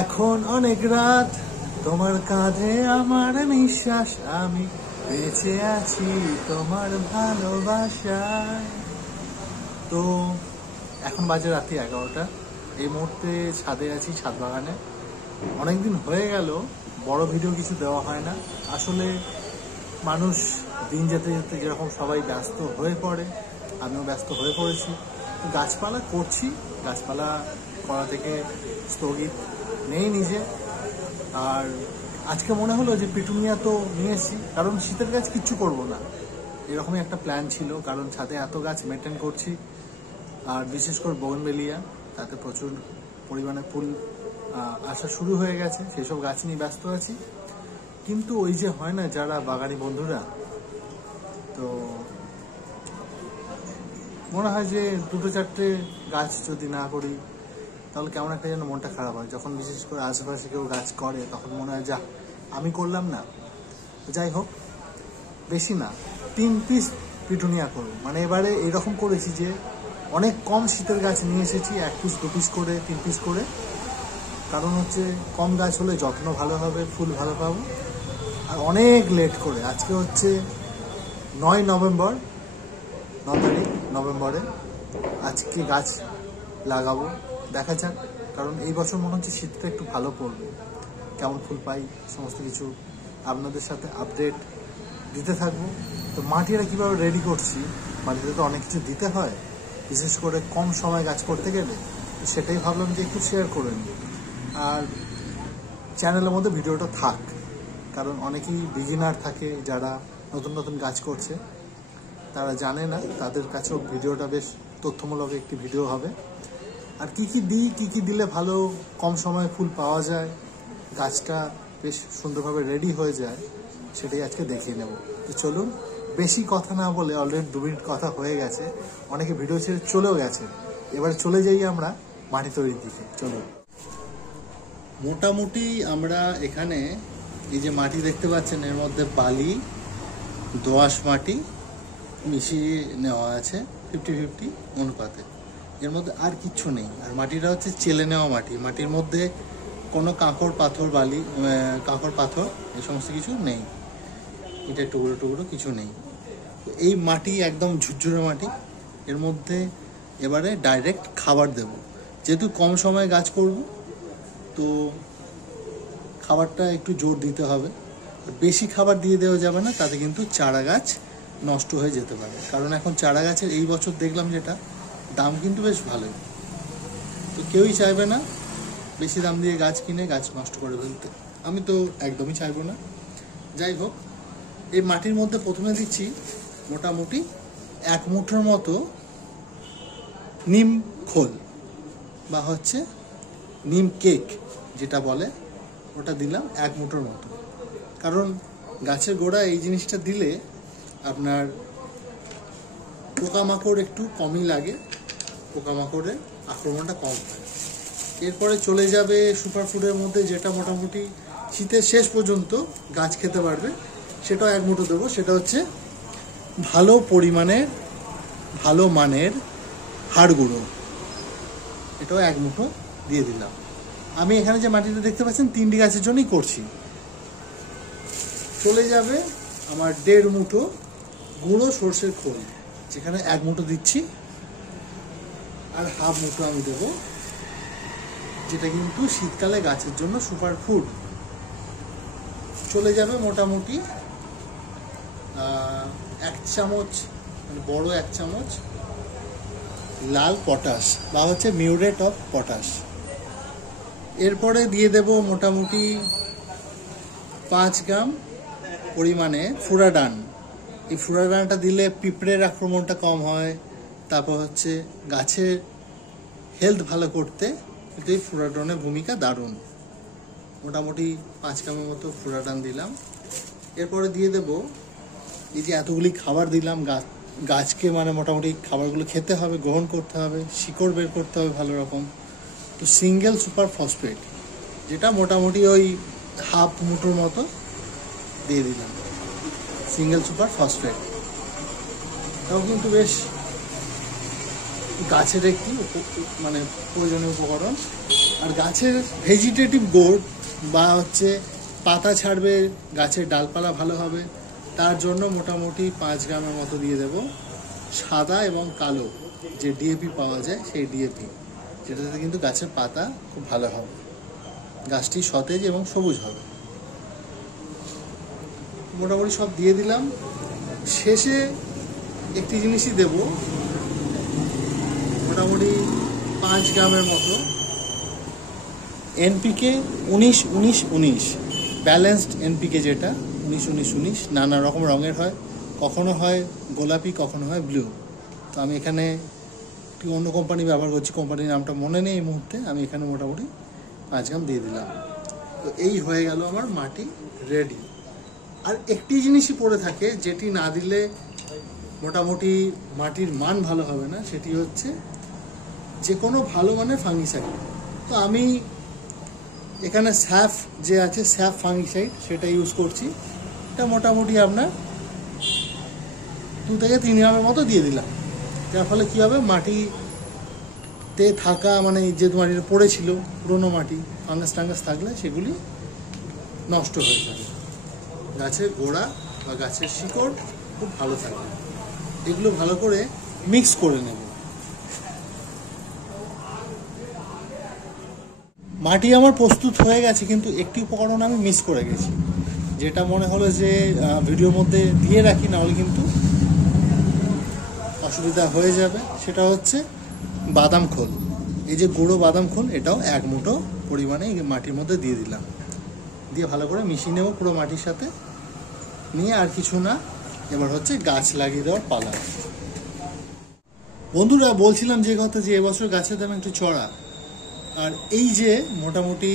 এখন অনেক রাত, তোমার কাঁধে আমার নিঃশ্বাস, আমি বেঁচে আছি তোমার ভালোবাসায়। তো এখন বাজে রাত্রি 11টা। এই মুহূর্তে ছাদে আছি, ছাদ বাগানে। অনেকদিন হয়ে গেল বড় ভিডিও কিছু দেওয়া হয় না। আসলে মানুষ দিন যেতে যেতে যেরকম সবাই ব্যস্ত হয়ে পড়ে, আমিও ব্যস্ত হয়ে পড়েছি। গাছপালা করছি, গাছপালা করা থেকে স্থগিত নেই নিজে। আর আজকে মনে হলো যে পিটুনিয়া তো নিয়ে এসেছি, কারণ শীতের গাছ কিচ্ছু করব না, এরকমই একটা প্ল্যান ছিল। কারণ ছাদে এত গাছ মেনটেন করছি, আর বিশেষ করে বোগনভেলিয়া, তাতে প্রচুর পরিমাণে ফুল আসা শুরু হয়ে গেছে, সেসব গাছ নিয়ে ব্যস্ত আছি। কিন্তু ওই যে হয় না, যারা বাগানি বন্ধুরা, তো মনে হয় যে দুটো চারটে গাছ যদি না করি তাহলে কেমন একটা যেন মনটা খারাপ হয়। যখন বিশেষ করে আশেপাশে কেউ গাছ করে তখন মনে হয় যা আমি করলাম না। যাই হোক, বেশি না, 3 পিস পিটুনিয়া করবো। মানে এবারে এরকম করেছি যে অনেক কম শীতের গাছ নিয়ে এসেছি, 1 পিস 2 পিস করে 3 পিস করে। কারণ হচ্ছে কম গাছ হলে যত্ন ভালো হবে, ফুল ভালো পাবো। আর অনেক লেট করে, আজকে হচ্ছে 9 নভেম্বর, 9 তারিখ নভেম্বরে আজকে গাছ লাগাবো। দেখা যাক, কারণ এই বছর মনে হচ্ছে শীতটা একটু ভালো পড়বে। কেমন ফুল পাই সমস্ত কিছু আপনাদের সাথে আপডেট দিতে থাকবো। তো মাটিটা কীভাবে রেডি করছি, মাটিতে তো অনেক কিছু দিতে হয়, বিশেষ করে কম সময় গাছ করতে গেলে। তো সেটাই ভাবলাম যে একটু শেয়ার করে নিই। আর চ্যানেলের মধ্যে ভিডিওটা থাক, কারণ অনেকেই বিগিনার থাকে যারা নতুন নতুন গাছ করছে, তারা জানে না, তাদের কাছেও ভিডিওটা বেশ তথ্যমূলক একটি ভিডিও হবে। আর কী কী দিই, কী কী দিলে ভালো কম সময়ে ফুল পাওয়া যায়, গাছটা বেশ সুন্দরভাবে রেডি হয়ে যায়, সেটাই আজকে দেখিয়ে নেব। তো চলুন, বেশি কথা না বলে, অলরেডি 2 মিনিট কথা হয়ে গেছে, অনেকে ভিডিও ছেড়ে চলেও গেছে। এবারে চলে যাই আমরা মাটি তৈরির দিকে। চলুন। মোটামুটি আমরা এখানে এই যে মাটি দেখতে পাচ্ছেন, এর মধ্যে বালি, দোআঁশ মাটি মিশিয়ে নেওয়া আছে 50-50 অনুপাতে। এর মধ্যে আর কিচ্ছু নেই। আর মাটিটা হচ্ছে চেলে নেওয়া মাটি, মাটির মধ্যে কোনো কাঁকড় পাথর, বালি, কাঁকড় পাথর এই সমস্ত কিছু নেই, এটা টুকরো টুকরো কিছু নেই। এই মাটি একদম ঝুরঝুরে মাটি। এর মধ্যে এবারে ডাইরেক্ট খাবার দেব, যেহেতু কম সময়ে গাছ করব, তো খাবারটা একটু জোর দিতে হবে। বেশি খাবার দিয়ে দেওয়া যাবে না, তাতে কিন্তু চারা গাছ নষ্ট হয়ে যেতে পারে। কারণ এখন চারা গাছের এই বছর দেখলাম যেটা দাম কিন্তু বেশ ভালোই। তো কেউই চাইবে না বেশি দাম দিয়ে গাছ কিনে গাছ নষ্ট করে ফেলতে, আমি তো একদমই চাইবো না। যাই হোক, এই মাটির মধ্যে প্রথমে দিচ্ছি মোটামুটি 1 মুঠোর মতো নিম খোল, বা হচ্ছে নিম কেক যেটা বলে, ওটা দিলাম 1 মুঠোর মতো। কারণ গাছের গোড়ায় এই জিনিসটা দিলে আপনার পোকামাকড় একটু কমই লাগে, পোকামাকড়ের আক্রমণটা কম হয়। এরপরে চলে যাবে সুপারফুডের মধ্যে, যেটা মোটামুটি শীতের শেষ পর্যন্ত গাছ খেতে পারবে, সেটাও 1 মুঠো দেবো। সেটা হচ্ছে ভালো পরিমাণের, ভালো মানের হাড় গুঁড়ো, এটাও 1 মুঠো দিয়ে দিলাম। আমি এখানে যে মাটিটা দেখতে পাচ্ছেন 3টি গাছের জন্যই করছি। চলে যাবে আমার 1.5 মুঠো গুঁড়ো সর্ষের খোল, যেখানে 1 মুঠো দিচ্ছি, আর হাফ মুঠো আমি দেবো, যেটা কিন্তু শীতকালে গাছের জন্য সুপার ফুড। চলে যাবে মোটামুটি 1 চামচ, মানে বড় 1 চামচ লাল পটাশ, বা হচ্ছে মিউরেট অফ পটাশ। এরপরে দিয়ে দেব মোটামুটি 5 গ্রাম পরিমাণে ফুরাডান। এই ফুরাডানটা দিলে পিঁপড়ের আক্রমণটা কম হয়, তারপর হচ্ছে গাছের হেলথ ভালো করতে কিন্তু এই ফুরাডানের ভূমিকা দারুণ। মোটামুটি 5 গ্রামের মতো ফুরাডান দিলাম। এরপরে দিয়ে দেব এই যে এতগুলি খাবার দিলাম, গাছকে মানে মোটামুটি খাবারগুলো খেতে হবে, গ্রহণ করতে হবে, শিকড় বের করতে হবে ভালো রকম। তো সিঙ্গেল সুপার ফসফেট, যেটা মোটামুটি ওই হাফ মুঠোর মতো দিয়ে দিলাম, সিঙ্গেল সুপার ফসফেট। এটাও কিন্তু বেশ গাছের একটি মানে প্রয়োজনীয় উপকরণ। আর গাছের ভেজিটেটিভ গ্রোথ বা হচ্ছে পাতা ছাড়বে, গাছের ডালপালা ভালো হবে, তার জন্য মোটামুটি 5 গ্রামের মতো দিয়ে দেব সাদা এবং কালো যে ডিএপি পাওয়া যায়, সেই ডিএপি, যেটাতে কিন্তু গাছের পাতা খুব ভালো হবে, গাছটি সতেজ এবং সবুজ হবে। মোটামুটি সব দিয়ে দিলাম। শেষে একটি জিনিসই দেব, মোটামুটি 5 গ্রামের মতো এনপিকে 19-19-19 ব্যালেন্সড এনপিকে, যেটা 19-19-19 নানা রকম রঙের হয়, কখনো হয় গোলাপি, কখনো হয় ব্লু। তো আমি এখানে একটি অন্য কোম্পানি ব্যবহার করছি, কোম্পানির নামটা মনে নেই এই মুহূর্তে। আমি এখানে মোটামুটি 5 গ্রাম দিয়ে দিলাম। তো এই হয়ে গেল আমার মাটি রেডি। আর একটি জিনিসই পড়ে থাকে, যেটি না দিলে মোটামুটি মাটির মান ভালো হবে না, সেটি হচ্ছে যে কোনো ভালো মানের ফাঙ্গিসাইড। তো আমি এখানে স্যাফ যে আছে, স্যাফ ফাঙ্গিসাইড, সেটা ইউজ করছি। এটা মোটামুটি আপনার 2 থেকে 3 গ্রামের মতো দিয়ে দিলাম। যার ফলে কী হবে, মাটিতে থাকা মানে যে মাটিটা পড়েছিল পুরোনো মাটি, ফাঙ্গাস টাঙ্গাস থাকলে সেগুলি নষ্ট হয়ে যাবে, গাছের গোড়া বা গাছের শিকড় খুব ভালো থাকবে। এগুলো ভালো করে মিক্স করে নেব। মাটি আমার প্রস্তুত হয়ে গেছে, কিন্তু একটি উপকরণ আমি মিস করে গেছি, যেটা মনে হলো যে ভিডিওর মধ্যে দিয়ে রাখি, না হলে কিন্তু অসুবিধা হয়ে যাবে। সেটা হচ্ছে বাদাম খোল। এই যে গুঁড়ো বাদাম খোল, এটাও 1 মুঠো পরিমাণে মাটির মধ্যে দিয়ে দিলাম। দিয়ে ভালো করে মিশিয়ে নেব পুরো মাটির সাথে নিয়ে। আর কিছু না, এবার হচ্ছে গাছ লাগিয়ে দেওয়ার পালা। বন্ধুরা, বলছিলাম যে কথা, যে এবছর গাছের দাম একটু চড়া। আর এই যে মোটামুটি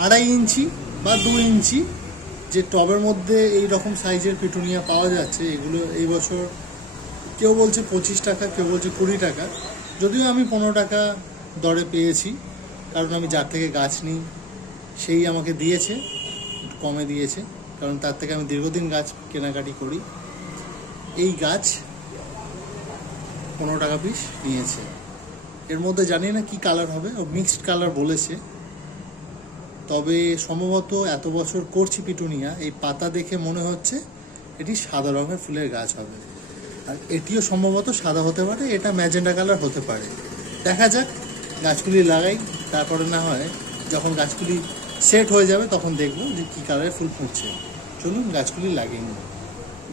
2.5 ইঞ্চি বা 2 ইঞ্চি যে টবের মধ্যে এই রকম সাইজের পিটুনিয়া পাওয়া যাচ্ছে, এগুলো এই বছর কেউ বলছে 25 টাকা, কেউ বলছে 20 টাকা। যদিও আমি 15 টাকা দরে পেয়েছি, কারণ আমি যার থেকে গাছ নিই সেই আমাকে দিয়েছে, একটু কমে দিয়েছে, কারণ তার থেকে আমি দীর্ঘদিন গাছ কেনাকাটি করি। এই গাছ 15 টাকা পিস নিয়েছে। এর মধ্যে জানি না কি কালার হবে, ও মিক্সড কালার বলেছে। তবে সম্ভবত এত বছর করছি পিটুনিয়া, এই পাতা দেখে মনে হচ্ছে এটি সাদা রঙের ফুলের গাছ হবে। আর এটিও সম্ভবত সাদা হতে পারে, এটা ম্যাজেন্ডা কালার হতে পারে। দেখা যাক, গাছগুলি লাগাই, তারপরে না হয় যখন গাছগুলি সেট হয়ে যাবে তখন দেখবো যে কী কালারের ফুল ফুটছে। চলুন গাছগুলি লাগিয়ে নিই।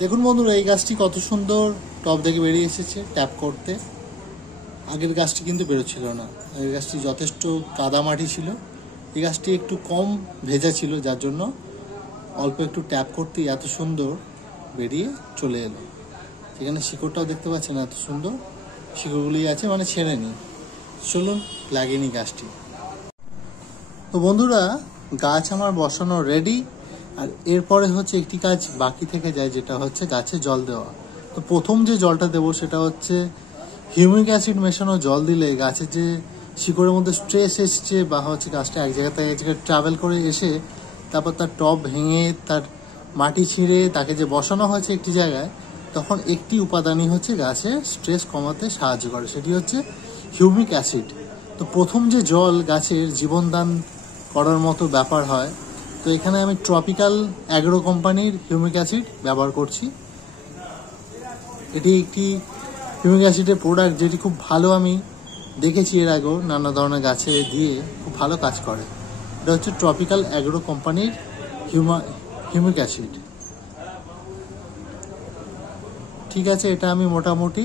দেখুন বন্ধুরা, এই গাছটি কত সুন্দর টব থেকে বেরিয়ে এসেছে ট্যাপ করতে। আগের গাছটি কিন্তু বেরোচ্ছিল না, আগের গাছটি যথেষ্ট কাদা মাটি ছিল। এই গাছটি একটু কম ভেজা ছিল, যার জন্য অল্প একটু ট্যাপ করতেই এত সুন্দর বেরিয়ে চলে এলো। এখানে শিকড়টাও দেখতে পাচ্ছেন, এত সুন্দর শিকড়গুলি আছে, মানে ছেড়ে নি। চলুন লাগিয়ে নিই গাছটি। তো বন্ধুরা, গাছ আমার বসানো রেডি। আর এরপরে হচ্ছে একটি কাজ বাকি থেকে যায়, যেটা হচ্ছে গাছে জল দেওয়া। তো প্রথম যে জলটা দেবো সেটা হচ্ছে হিউমিক অ্যাসিড মেশানো জল দিলে গাছের যে শিকড়ের মধ্যে স্ট্রেস এসছে, বা হচ্ছে গাছটা এক জায়গা থেকে এক জায়গায় ট্রাভেল করে এসে তারপর তার টব ভেঙে তার মাটি ছিঁড়ে তাকে যে বসানো হয়েছে একটি জায়গায়, তখন একটি উপাদানই হচ্ছে গাছের স্ট্রেস কমাতে সাহায্য করে, সেটি হচ্ছে হিউমিক অ্যাসিড। তো প্রথম যে জল গাছের জীবনদান করার মতো ব্যাপার হয়। তো এখানে আমি ট্রপিক্যাল অ্যাগ্রো কোম্পানির হিউমিক অ্যাসিড ব্যবহার করছি। এটি একটি হিউমিক অ্যাসিডের প্রোডাক্ট, যেটি খুব ভালো, আমি দেখেছি এর আগেও নানা ধরনের গাছে দিয়ে খুব ভালো কাজ করে। এটা হচ্ছে ট্রপিক্যাল অ্যাগ্রো কোম্পানির হিউমিক অ্যাসিড। ঠিক আছে, এটা আমি মোটামুটি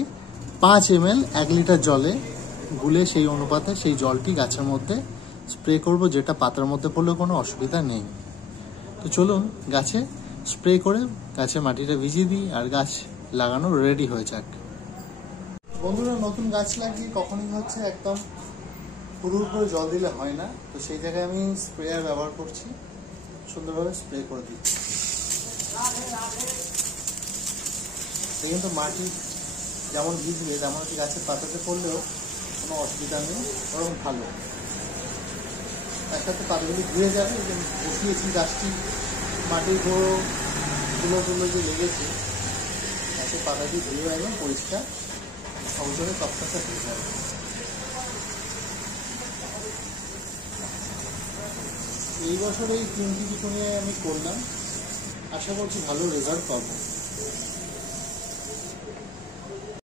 5 ml 1 লিটার জলে গুলে সেই অনুপাতে সেই জলটি গাছের মধ্যে স্প্রে করব, যেটা পাতার মধ্যে পড়লেও কোনো অসুবিধা নেই। তো চলুন গাছে স্প্রে করে গাছের মাটিটা ভিজিয়ে দিই, আর গাছ লাগানো রেডি হয়ে যাক। বন্ধুরা, নতুন গাছ লাগিয়ে কখনোই হচ্ছে একদম পুরোর করে জল দিলে হয় না। তো সেই জায়গায় আমি স্প্রেয়ার ব্যবহার করছি, সুন্দরভাবে স্প্রে করে দিচ্ছি। কিন্তু মাটি যেমন ভিজবে তেমন হচ্ছে গাছের পাতাতে পড়লেও কোনো অসুবিধা নেই, বরং ভালো। একসাথে পাতাগুলি ধুয়ে যাবে। বসিয়েছি গাছটি, মাটির গুঁড়ো যে লেগেছে গাছের পাতাটি ধুয়ে একদম পরিষ্কার সহজে তৎক্ষণাৎ হয়ে যাবে। এই বছর এই 3টি কিছু নিয়ে আমি করলাম, আশা করছি ভালো রেজাল্ট পাবো।